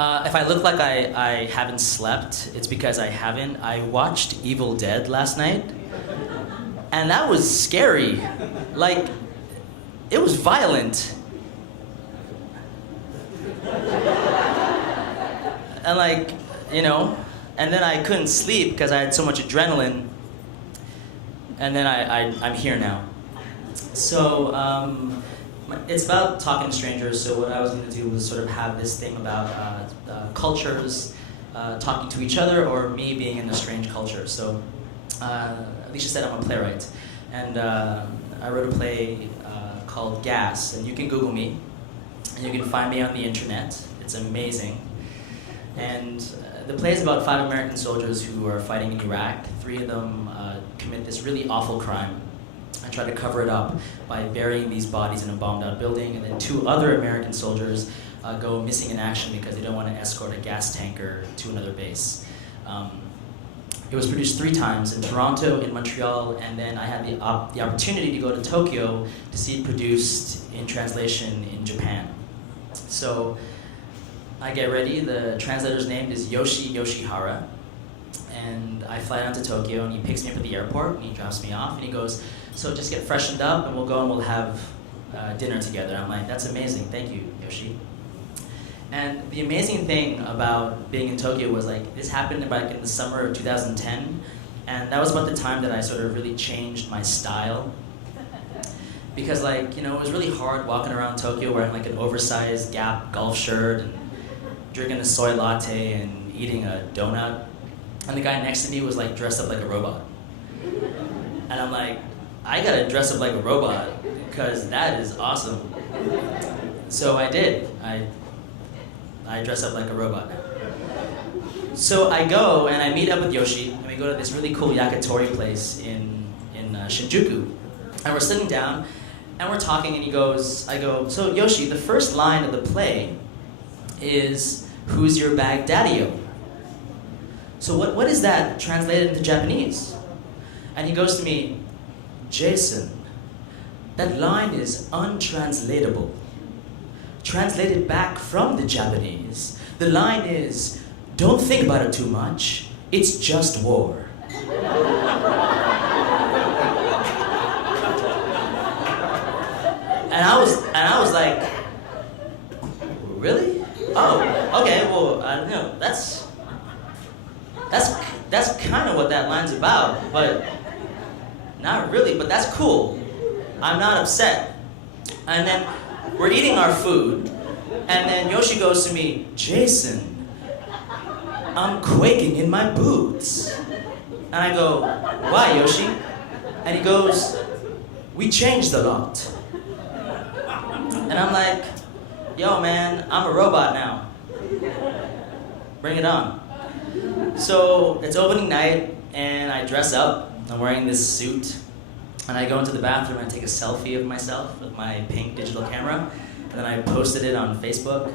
If I look like I haven't slept, it's because I haven't. I watched Evil Dead last night, and that was scary. Like, it was violent. And like, and then I couldn't sleep because I had so much adrenaline. And then I'm here now. So it's about talking to strangers. So what I was going to do was sort of have this thing about cultures talking to each other, or me being in a strange culture. So Alicia said I'm a playwright, and I wrote a play called Gas, and you can Google me, and you can find me on the internet. It's amazing. And the play is about 5 American soldiers who are fighting in Iraq. 3 of them commit this really awful crime and try to cover it up by burying these bodies in a bombed-out building. And then 2 other American soldiers go missing in action because they don't want to escort a gas tanker to another base. It was produced 3 times, in Toronto, in Montreal, and then I had the opportunity to go to Tokyo to see it produced in translation in Japan. So I get ready. The translator's name is Yoshi Yoshihara, and I fly down to Tokyo, and he picks me up at the airport, and he drops me off, and he goes, so just get freshened up, and we'll go and we'll have dinner together. I'm like, that's amazing, thank you, Yoshi. And the amazing thing about being in Tokyo was, like, this happened back in the summer of 2010, and that was about the time that I sort of really changed my style. Because, like, it was really hard walking around Tokyo wearing like an oversized Gap golf shirt and drinking a soy latte and eating a donut. And the guy next to me was like dressed up like a robot. And I'm like, I gotta dress up like a robot because that is awesome. So I did. I dress up like a robot. So I go and I meet up with Yoshi, and we go to this really cool yakitori place in Shinjuku. And we're sitting down and we're talking, and I go, so Yoshi, the first line of the play is, "Who's your Baghdaddy-o?" So what is that translated into Japanese? And he goes to me, Jason, that line is untranslatable. Translated back from the Japanese, the line is, don't think about it too much, it's just war. And I was like, really? Oh, okay. Well, that's kind of what that line's about, but not really. But that's cool. I'm not upset. And then we're eating our food, and then Yoshi goes to me, Jason, I'm quaking in my boots. And I go, why, Yoshi? And he goes, we changed a lot. And I'm like, yo, man, I'm a robot now. Bring it on. So it's opening night, and I dress up. I'm wearing this suit, and I go into the bathroom and I take a selfie of myself with my pink digital camera, and then I posted it on Facebook.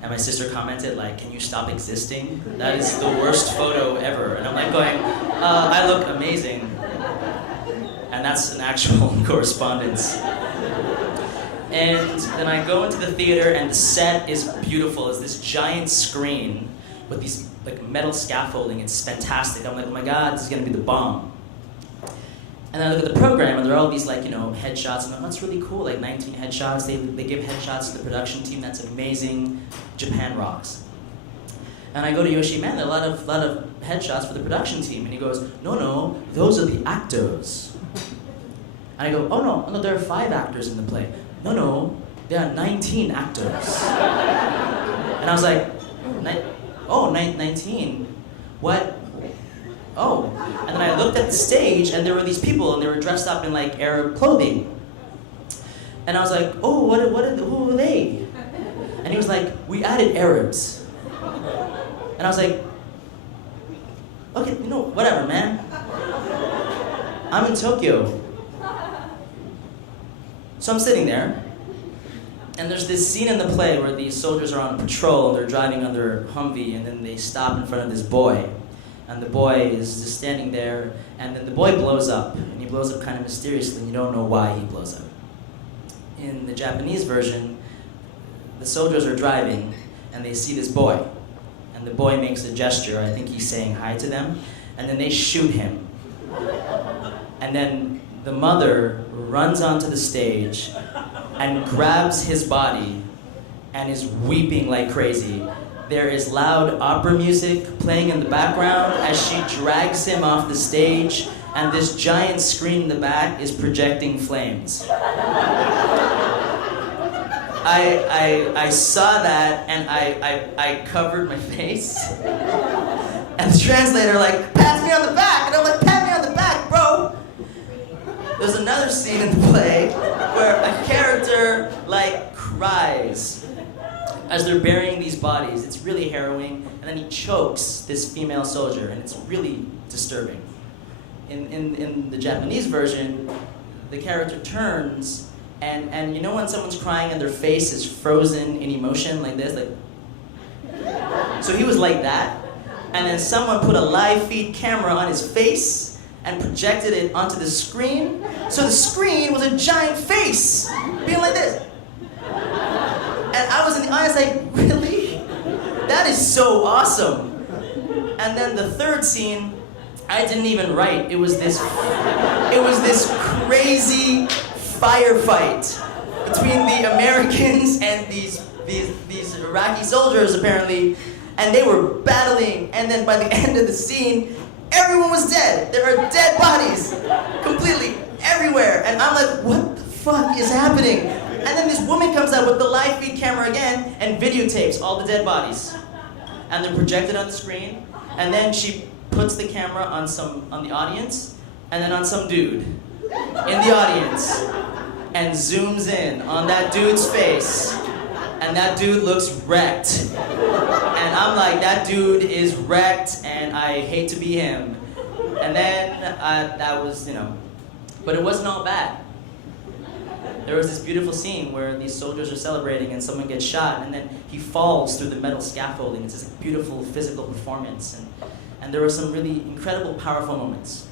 And my sister commented, like, can you stop existing? That is the worst photo ever. And I'm like going, I look amazing. And that's an actual correspondence. And then I go into the theater, and the set is beautiful. It's this giant screen with these like metal scaffolding. It's fantastic. I'm like, oh my God, this is gonna be the bomb. And I look at the program, and there are all these headshots, and I'm like, that's really cool, like 19 headshots. They give headshots to the production team. That's amazing. Japan rocks. And I go to Yoshi, man, there are a lot of headshots for the production team. And he goes, no, those are the actors. And I go, oh no, there are 5 actors in the play. No, there are 19 actors. And I was like, 19? What? Oh. And then I looked at the stage, and there were these people, and they were dressed up in like Arab clothing. And I was like, oh, who are they? And he was like, we added Arabs. And I was like, okay, whatever, man. I'm in Tokyo. So I'm sitting there, and there's this scene in the play where these soldiers are on patrol, and they're driving on their Humvee, and then they stop in front of this boy. And the boy is just standing there, and then the boy blows up, and he blows up kind of mysteriously, and you don't know why he blows up. In the Japanese version, the soldiers are driving, and they see this boy, and the boy makes a gesture. I think he's saying hi to them, and then they shoot him. And then the mother runs onto the stage and grabs his body and is weeping like crazy. There is loud opera music playing in the background as she drags him off the stage, and this giant screen in the back is projecting flames. I saw that and I covered my face. And the translator like, pat me on the back! And I'm like, pat me on the back, bro! There's another scene in the play where a character like cries as they're burying these bodies. It's really harrowing, and then he chokes this female soldier, and it's really disturbing. In the Japanese version, the character turns, and you know when someone's crying and their face is frozen in emotion like this, like. So he was like that, and then someone put a live feed camera on his face and projected it onto the screen. So the screen was a giant face being like this. And I was in the audience like, really? That is so awesome. And then the third scene, I didn't even write. It was this crazy firefight between the Americans and these Iraqi soldiers apparently, and they were battling. And then by the end of the scene, everyone was dead. There are dead bodies completely everywhere. And I'm like, what the fuck is happening? And then this woman comes out with the live feed camera again and videotapes all the dead bodies. And they're projected on the screen. And then she puts the camera on the audience, and then on some dude in the audience, and zooms in on that dude's face. And that dude looks wrecked. And I'm like, that dude is wrecked, and I hate to be him. And then that was, but it wasn't all bad. There was this beautiful scene where these soldiers are celebrating and someone gets shot, and then he falls through the metal scaffolding. It's this beautiful physical performance, and there were some really incredible, powerful moments.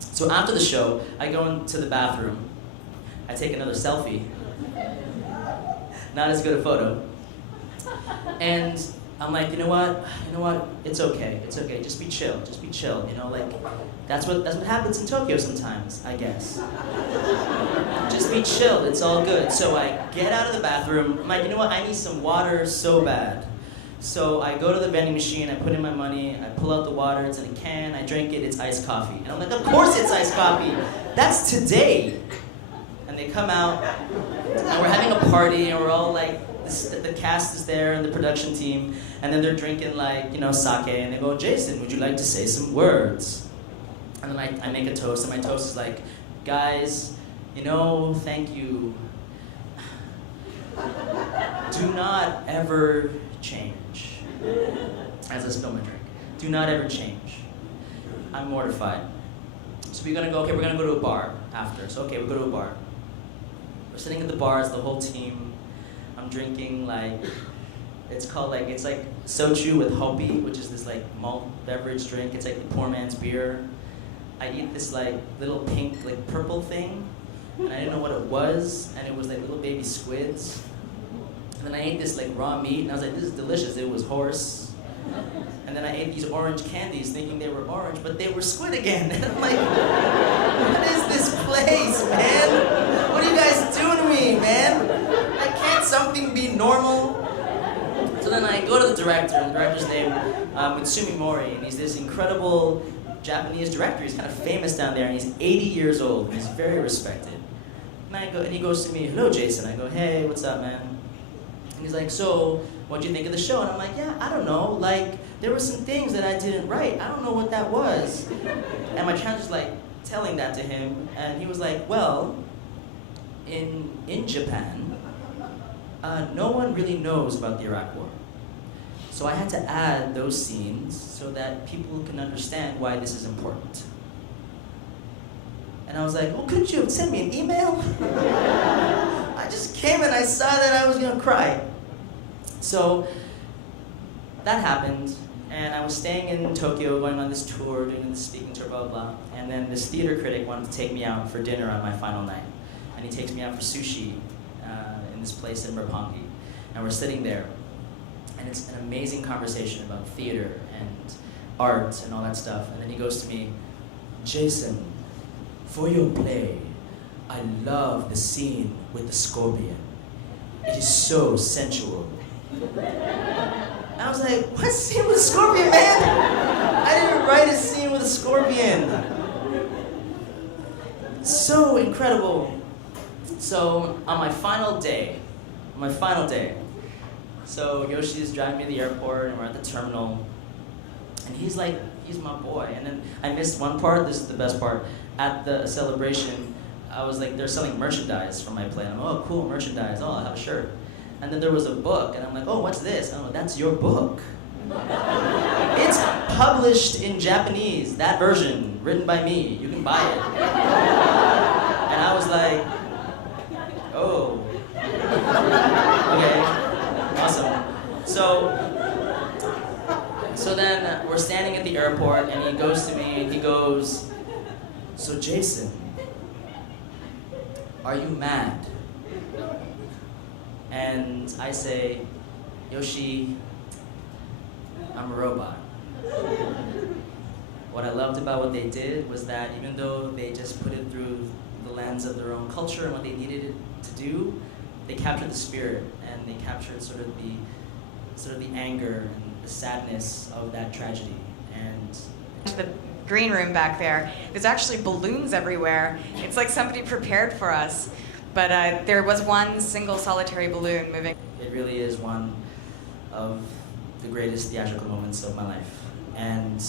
So after the show, I go into the bathroom. I take another selfie. Not as good a photo. And I'm like, you know what? It's okay. Just be chill. That's what happens in Tokyo sometimes, I guess. Just be chill. It's all good. So I get out of the bathroom. I'm like, you know what? I need some water so bad. So I go to the vending machine. I put in my money. I pull out the water. It's in a can. I drink it. It's iced coffee. And I'm like, of course it's iced coffee. That's today. And they come out, and we're having a party, and we're all like, the cast is there and the production team, and then they're drinking sake, and they go, Jason, would you like to say some words? And then I make a toast, and my toast is like, guys, thank you. Do not ever change. As I spill my drink. Do not ever change. I'm mortified. So we're gonna go to a bar after. So we go to a bar. We're sitting at the bar as the whole team. I'm drinking it's like soju with hopi, which is this malt beverage drink. It's like the poor man's beer. I eat this little pink purple thing, and I didn't know what it was, and it was little baby squids. And then I ate this raw meat, and I was like, this is delicious. It was horse. And then I ate these orange candies thinking they were orange, but they were squid again. And I'm like, what is this place, man? What are you guys doing to me, man? Can't something be normal? So then I go to the director, and the director's name Mitsumi Mori, and he's this incredible Japanese director. He's kind of famous down there, and he's 80 years old, and he's very respected. And he goes to me, hello, Jason. I go, hey, what's up, man? And he's like, so, what'd you think of the show? And I'm like, yeah, I don't know. There were some things that I didn't write. I don't know what that was. And my translator's telling that to him, and he was like, well, in Japan, no one really knows about the Iraq War. So I had to add those scenes so that people can understand why this is important. And I was like, well, couldn't you have sent me an email? I just came and I saw that I was gonna cry. So that happened, and I was staying in Tokyo, going on this tour, doing this speaking tour, blah, blah, blah. And then this theater critic wanted to take me out for dinner on my final night. And he takes me out for sushi in this place in Roppongi. And we're sitting there. And it's an amazing conversation about theater and art and all that stuff. And then he goes to me, Jason, for your play, I love the scene with the scorpion. It is so sensual. And I was like, what scene with a scorpion, man? I didn't write a scene with a scorpion. So incredible. So on my final day, so Yoshi is driving me to the airport and we're at the terminal. And he's like, he's my boy. And then I missed one part, this is the best part. At the celebration, I was like, they're selling merchandise from my play. And I'm like, oh, cool, merchandise, oh, I'll have a shirt. And then there was a book, and I'm like, oh, what's this? And I'm like, that's your book. It's published in Japanese, that version, written by me. You can buy it. And I was like, oh. Okay, awesome. So then we're standing at the airport, and he goes to me, and he goes, so Jason, are you mad? And I say, Yoshi, I'm a robot. What I loved about what they did was that even though they just put it through the lens of their own culture and what they needed it to do, they captured the spirit and they captured sort of the anger and the sadness of that tragedy. And the green room back there's actually balloons everywhere. It's like somebody prepared for us. But there was one single solitary balloon moving. It really is one of the greatest theatrical moments of my life. And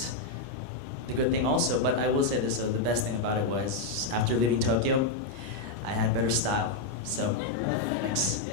the good thing also, but I will say this, the best thing about it was after leaving Tokyo, I had better style. So, thanks.